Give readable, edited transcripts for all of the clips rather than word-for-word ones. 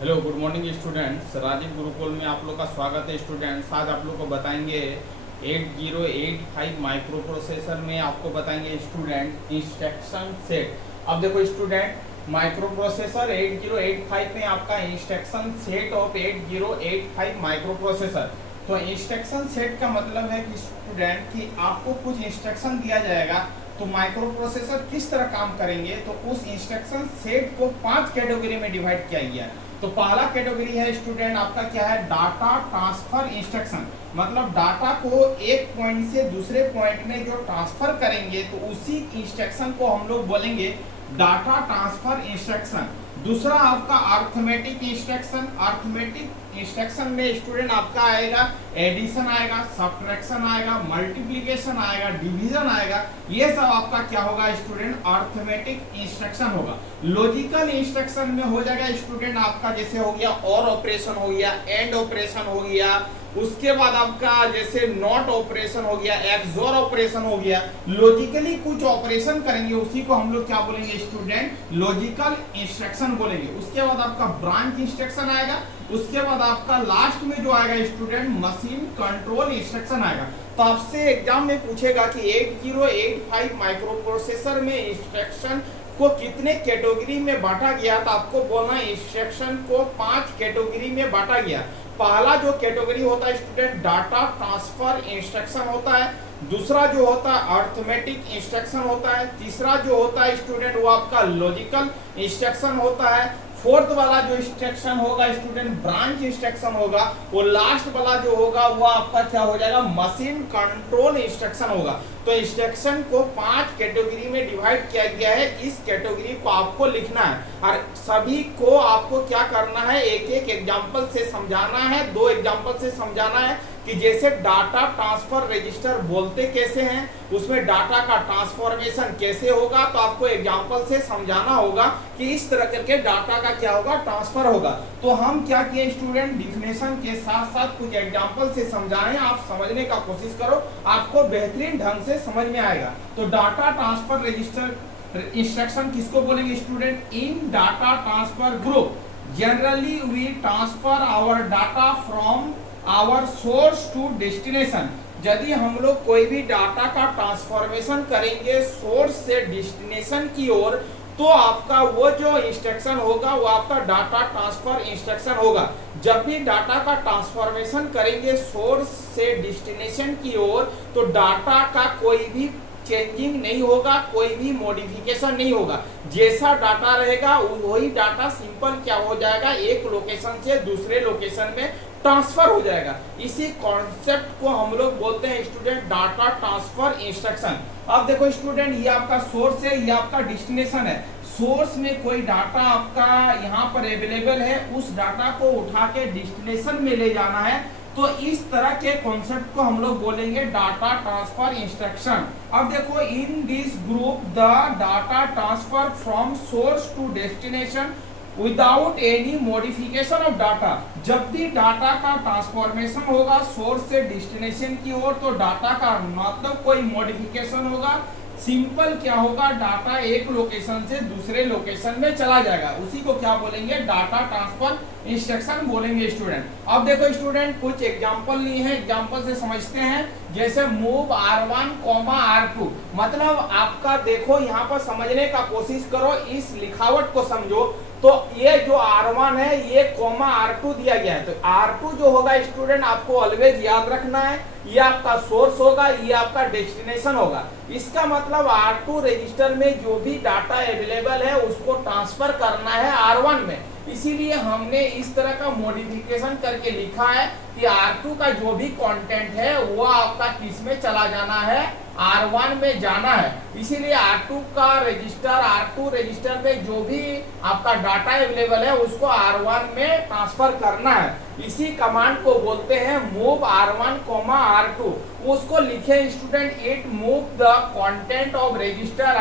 Hello good morning students. Rajiv Gurukul में आप लोग का स्वागत है स्टूडेंट्स। आज आप लोग को बताएंगे 8085 माइक्रो प्रोसेसर में आपको बताएंगे स्टूडेंट इंस्ट्रक्शन सेट। अब देखो स्टूडेंट, माइक्रो प्रोसेसर 8085 में आपका instruction set of 8085 micro processor. तो इंस्ट्रक्शन सेट का मतलब है कि स्टूडेंट कि आपको कुछ इंस्ट्रक्शन दिया जाएगा तो माइक्रो प्रोसेसर किस तरह काम करेंगे, तो उस इंस्ट्रक्शन सेट को 5 कैटेगरी में डिवाइड किया गया है। तो पहला कैटेगरी है स्टूडेंट आपका क्या है, डाटा ट्रांसफर इंस्ट्रक्शन। मतलब डाटा को एक पॉइंट से दूसरे पॉइंट में जो ट्रांसफर करेंगे तो उसी इंस्ट्रक्शन को हम लोग बोलेंगे डाटा ट्रांसफर इंस्ट्रक्शन। दूसरा आपका अर्थमेटिक इंस्ट्रक्शन। अर्थमेटिक इंस्ट्रक्शन में स्टूडेंट आपका आएगा एडिशन आएगा, सब्ट्रैक्शन आएगा, मल्टीप्लिकेशन आएगा, डिवीजन आएगा। ये सब आपका क्या होगा स्टूडेंट, अर्थमेटिक इंस्ट्रक्शन होगा। लॉजिकल इंस्ट्रक्शन में हो जाएगा स्टूडेंट आपका जैसे हो गया और ऑपरेशन हो गया, एंड ऑपरेशन हो गया, उसके बाद आपका जैसे नॉट ऑपरेशन हो गया, एक्सोर ऑपरेशन हो गया। लॉजिकली कुछ ऑपरेशन करेंगे उसी को हम लोग क्या बोलेंगे स्टूडेंट, लॉजिकल इंस्ट्रक्शन बोलेंगे। उसके बाद आपका ब्रांच इंस्ट्रक्शन आएगा। उसके बाद आपका लास्ट में जो आएगा स्टूडेंट मशीन कंट्रोल इंस्ट्रक्शन आएगा। तो आपसे एग्जाम में पूछेगा कि 8085 माइक्रो प्रोसेसर में इंस्ट्रक्शन को कितने कैटेगरी में बांटा गया, तो आपको बोलना इंस्ट्रक्शन को 5 कैटेगरी में बांटा गया। पहला जो कैटेगरी होता है स्टूडेंट डाटा ट्रांसफर इंस्ट्रक्शन होता है। दूसरा जो होता है अर्थमेटिक इंस्ट्रक्शन होता है। तीसरा जो होता है स्टूडेंट वो आपका लॉजिकल इंस्ट्रक्शन होता है। फोर्थ वाला जो इंस्ट्रक्शन होगा स्टूडेंट ब्रांच इंस्ट्रक्शन होगा। वो लास्ट वाला जो होगा वो आपका क्या हो जाएगा, मशीन कंट्रोल इंस्ट्रक्शन होगा। तो इंस्ट्रक्शन को 5 कैटेगरी में डिवाइड किया गया है। इस कैटेगरी को आपको लिखना है और सभी को आपको क्या करना है, एक एक एग्जांपल से समझाना है, 2 एग्जांपल से समझाना है कि जैसे डाटा ट्रांसफर रजिस्टर बोलते कैसे हैं, उसमें डाटा का ट्रांसफॉर्मेशन कैसे होगा, तो आपको एग्जांपल से समझाना होगा कि इस तरह करके डाटा का क्या होगा, ट्रांसफर होगा। तो हम क्या किए स्टूडेंट, डिफिनेशन के साथ साथ कुछ एग्जांपल से समझाएं, आप समझने का कोशिश करो, आपको बेहतरीन ढंग से समझ में आएगा। तो डाटा ट्रांसफर रजिस्टर इंस्ट्रक्शन किसको बोलेंगे student, in data transfer group generally we transfer our data from our source to destination. यदि हम लोग कोई भी डाटा का ट्रांसफॉर्मेशन करेंगे सोर्स से डेस्टिनेशन की ओर, तो आपका वो जो इंस्ट्रक्शन होगा वो आपका डाटा ट्रांसफर इंस्ट्रक्शन होगा। जब भी डाटा का ट्रांसफॉर्मेशन करेंगे सोर्स से डेस्टिनेशन की ओर, तो डाटा का कोई भी चेंजिंग नहीं होगा, कोई भी मॉडिफिकेशन नहीं होगा। जैसा डाटा रहेगा वही डाटा सिंपल क्या हो जाएगा, एक लोकेशन से दूसरे लोकेशन में ट्रांसफर हो जाएगा। इसी कॉन्सेप्ट को हम लोग बोलते हैं स्टूडेंट डाटा ट्रांसफर इंस्ट्रक्शन। अब देखो स्टूडेंट, ये आपका सोर्स है, ये आपका डेस्टिनेशन है। सोर्स में कोई डाटा आपका यहाँ पर अवेलेबल है, उस डाटा को उठा के डेस्टिनेशन में ले जाना है, तो इस तरह के कॉन्सेप्ट को हम लोग बोलेंगे डाटा ट्रांसफर इंस्ट्रक्शन। अब देखो, in this group the data transfer from source to destination without any modification of data. जब भी डाटा का ट्रांसफॉर्मेशन होगा सोर्स से डेस्टिनेशन की ओर, तो डाटा का मतलब कोई मॉडिफिकेशन होगा, सिंपल क्या होगा, डाटा एक लोकेशन से दूसरे लोकेशन में चला जाएगा। उसी को क्या बोलेंगे, डाटा ट्रांसफर इंस्ट्रक्शन बोलेंगे स्टूडेंट। अब देखो स्टूडेंट, कुछ एग्जांपल लिए हैं, एग्जांपल से समझते हैं। जैसे मूव R1, R2, मतलब आपका देखो यहाँ पर समझने का कोशिश करो, इस लिखावट को समझो। तो ये जो R1 है ये कॉमा R2 दिया गया है। तो R2 जो होगा स्टूडेंट आपको ऑलवेज याद रखना है, ये आपका सोर्स होगा, ये आपका डेस्टिनेशन होगा। इसका मतलब R2 रजिस्टर में जो भी डाटा अवेलेबल है उसको ट्रांसफर करना है R1 में। इसीलिए हमने इस तरह का मॉडिफिकेशन करके लिखा है कि R2 का जो भी कंटेंट है वो आपका किस में चला जाना है, R1 में जाना है। इसीलिए R2 रजिस्टर में जो भी आपका डाटा अवेलेबल है उसको R1 में ट्रांसफर करना है। इसी कमांड को बोलते हैं मूव R1, R2। उसको लिखे student, it move the content of register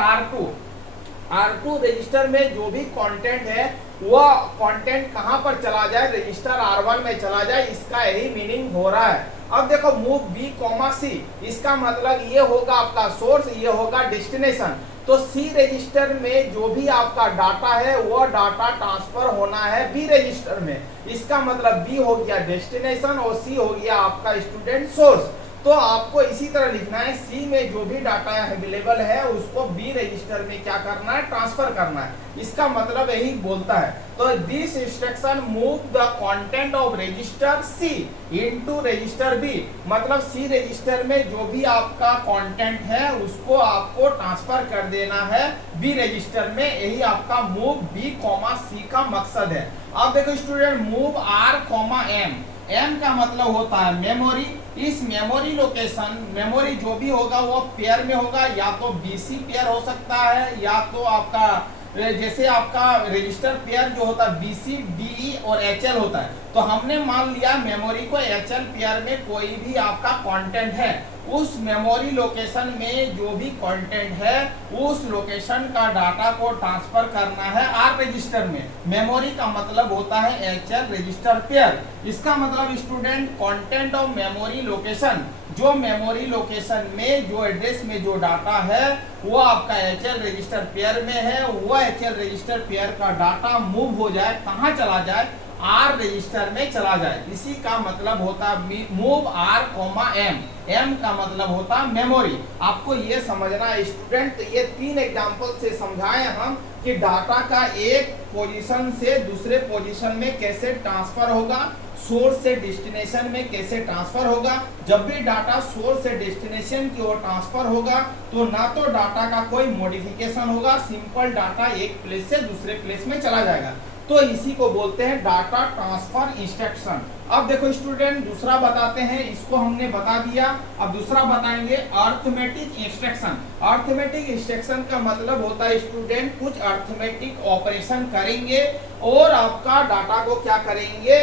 R2 register में जो भी कंटेंट है वो कंटेंट कहां पर चला जाए, रजिस्टर R1 में चला जाए, इसका यही मीनिंग हो रहा है। अब देखो मूव B, C, इसका मतलब ये होगा आपका सोर्स, ये होगा डेस्टिनेशन। तो सी रजिस्टर में जो भी आपका डाटा है वो डाटा ट्रांसफर होना है बी रजिस्टर में। इसका मतलब बी हो गया डेस्टिनेशन और सी हो गया आपका स्टूडेंट सोर्स। तो आपको इसी तरह लिखना है, सी में जो भी डाटा अवेलेबल है उसको बी रजिस्टर में क्या करना है, ट्रांसफर करना है। इसका मतलब यही बोलता है। तो this instruction move the content of register C into register B, मतलब सी रजिस्टर में जो भी आपका कंटेंट है उसको आपको ट्रांसफर कर देना है बी रजिस्टर में। यही आपका मूव बी कॉमा सी का मकसद है। अब देखो student, move R comma M, M का मतलब होता है मेमोरी। इस मेमोरी लोकेशन, मेमोरी जो भी होगा वो पेयर में होगा, या तो बीसी पेयर हो सकता है या तो आपका जैसे आपका रजिस्टर पेयर जो होता है बीसी डीई और एचएल होता है। तो हमने मान लिया मेमोरी को एचएल पेयर में कोई भी आपका कंटेंट है, उस मेमोरी लोकेशन में जो भी कंटेंट है उस लोकेशन का डाटा को ट्रांसफर करना है आर रजिस्टर में। मेमोरी का मतलब होता है एचएल रजिस्टर पेयर। इसका मतलब student content of memory location, जो मेमोरी लोकेशन में जो एड्रेस में जो डाटा है वो आपका एचएल रजिस्टर पेयर में है, वो एचएल रजिस्टर पेयर का डाटा मूव हो जाए, कहाँ चला जाए, आर रजिस्टर में चला जाए। इसी का मतलब होता है move R comma M, M का मतलब होता है मेमोरी। आपको ये समझना है स्टूडेंट, तो ये 3 एग्जांपल से समझाए हम कि डाटा का एक पोजीशन से दूसरे पोजीशन में कैसे ट्रांसफर होगा, सोर्स से डेस्टिनेशन में कैसे ट्रांसफर होगा। जब भी डाटा सोर्स से डेस्टिनेशन की ओर ट्रांसफर होगा तो ना तो डाटा का कोई मॉडिफिकेशन होगा, सिंपल डाटा एक प्लेस से दूसरे प्लेस में चला जाएगा। तो इसी को बोलते हैं डाटा ट्रांसफर इंस्ट्रक्शन। अब देखो स्टूडेंट, दूसरा बताते हैं, इसको हमने बता दिया। अब दूसरा बताएंगे अर्थमेटिक इंस्ट्रक्शन। अर्थमेटिक इंस्ट्रक्शन का मतलब होता है स्टूडेंट कुछ अर्थमेटिक ऑपरेशन करेंगे और आपका डाटा को क्या करेंगे,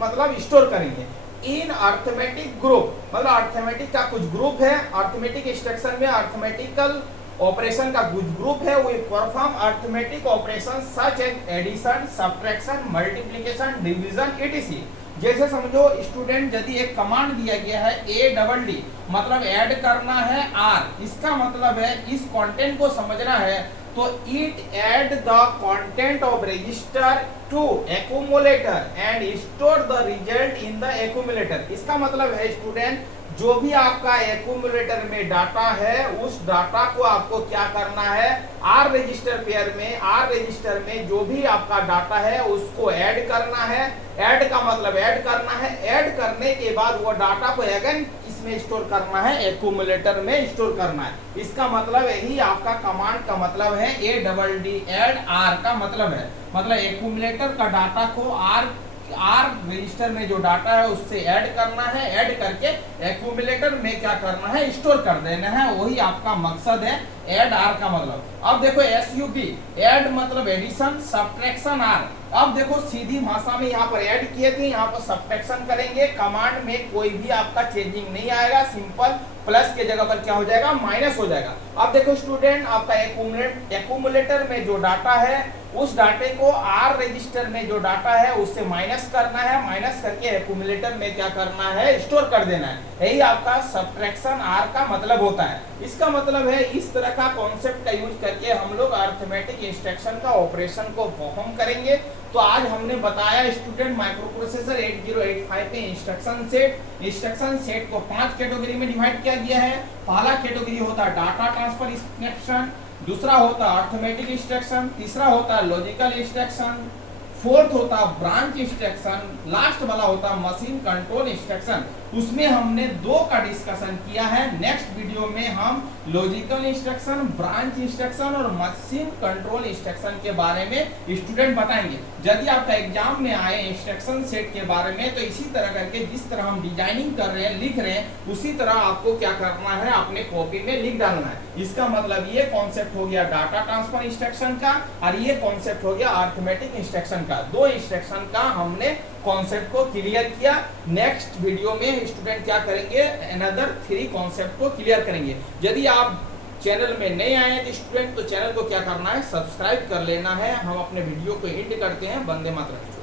मतलब स्टोर करेंगे इन अर्थमेटिक ग्रुप। मतलब अर्थमेटिक का कुछ ग्रुप है, अर्थमेटिक इंस्ट्रक्शन में अर्थमेटिकल ऑपरेशन का कुछ ग्रुप है, वो perform arithmetic operation such as addition, subtraction, multiplication, division etc। जैसे समझो स्टूडेंट, यदि एक कमांड दिया गया है ADD, मतलब ऐड करना है R, इसका मतलब है इस कंटेंट को समझना है तो it add the content of register to accumulator and store the result in the accumulator. इसका मतलब है स्टूडेंट, जो भी आपका एक्यूमुलेटर में डाटा है उस डाटा को आपको क्या करना है, आर रजिस्टर पेयर में, आर रजिस्टर में जो भी आपका डाटा है उसको ऐड करना है। ऐड का मतलब ऐड करना है, ऐड करने के बाद वो डाटा को अगेन इसमें स्टोर करना है, एक्यूमुलेटर में स्टोर करना है। इसका मतलब यही आपका कमांड का मतलब है ADD ऐड आर का मतलब है, मतलब एक्यूमुलेटर का डाटा को आर रजिस्टर में जो डाटा है उससे ऐड करना है, ऐड करके एक्यूमुलेटर में क्या करना है, स्टोर कर देना है। वही आपका मकसद है ऐड आर का मतलब। अब देखो SUB, ऐड मतलब एडिशन, सब्ट्रैक्शन आर। अब देखो सीधी भाषा में यहाँ पर ऐड किए थे, यहाँ पर सब्ट्रैक्शन करेंगे। कमांड में कोई भी आपका चेंजिंग नहीं आएगा, सिंपल प्लस के जगह पर क्या हो जाएगा, माइनस हो जाएगा। अब देखो स्टूडेंट, आपका एक्यूमुलेटर में जो डाटा है उस डाटे को आर रजिस्टर में जो डाटा है उससे माइनस करना है, माइनस करके एक्यूमुलेटर में क्या करना है, स्टोर कर देना है। यही आपका सब्ट्रैक्शन आर का मतलब होता है। इसका मतलब है इस तरह का कॉन्सेप्ट का यूज करके हम लोग अर्थमेटिक इंस्ट्रक्शन का ऑपरेशन को परफॉर्म करेंगे। तो आज हमने बताया स्टूडेंट माइक्रो प्रोसेसर 8085 पे इंस्ट्रक्शन सेट को 5 कैटेगरी में डिवाइड किया गया है। पहला कैटेगरी होता है डाटा ट्रांसफर इंस्ट्रक्शन, दूसरा होता है अर्थमेटिक इंस्ट्रक्शन, तीसरा होता है लॉजिकल इंस्ट्रक्शन, फोर्थ होता है ब्रांच इंस्ट्रक्शन, लास्ट वाला होता है मशीन कंट्रोल इंस्ट्रक्शन। उसमें हमने 2 का डिस्कशन किया है। नेक्स्ट वीडियो में हम लॉजिकल इंस्ट्रक्शन, ब्रांच इंस्ट्रक्शन और मशीन कंट्रोल इंस्ट्रक्शन के बारे में स्टूडेंट बताएंगे। यदि आपका एग्जाम में आए इंस्ट्रक्शन सेट के बारे में तो इसी तरह करके जिस तरह हम डिजाइनिंग कर रहे हैं, लिख रहे हैं, उसी तरह आपको क्या करना है, अपने कॉपी में लिख डालना है। इसका मतलब ये कॉन्सेप्ट हो गया डाटा ट्रांसफर इंस्ट्रक्शन का और ये कॉन्सेप्ट हो गया अर्थमेटिक इंस्ट्रक्शन का। 2 इंस्ट्रक्शन का हमने कॉन्सेप्ट को क्लियर किया। नेक्स्ट वीडियो में स्टूडेंट क्या करेंगे, अनदर 3 कॉन्सेप्ट को क्लियर करेंगे। यदि आप चैनल में नए आए हैं तो स्टूडेंट, तो चैनल को क्या करना है, सब्सक्राइब कर लेना है। हम अपने वीडियो को एंड करते हैं। वंदे मातरम।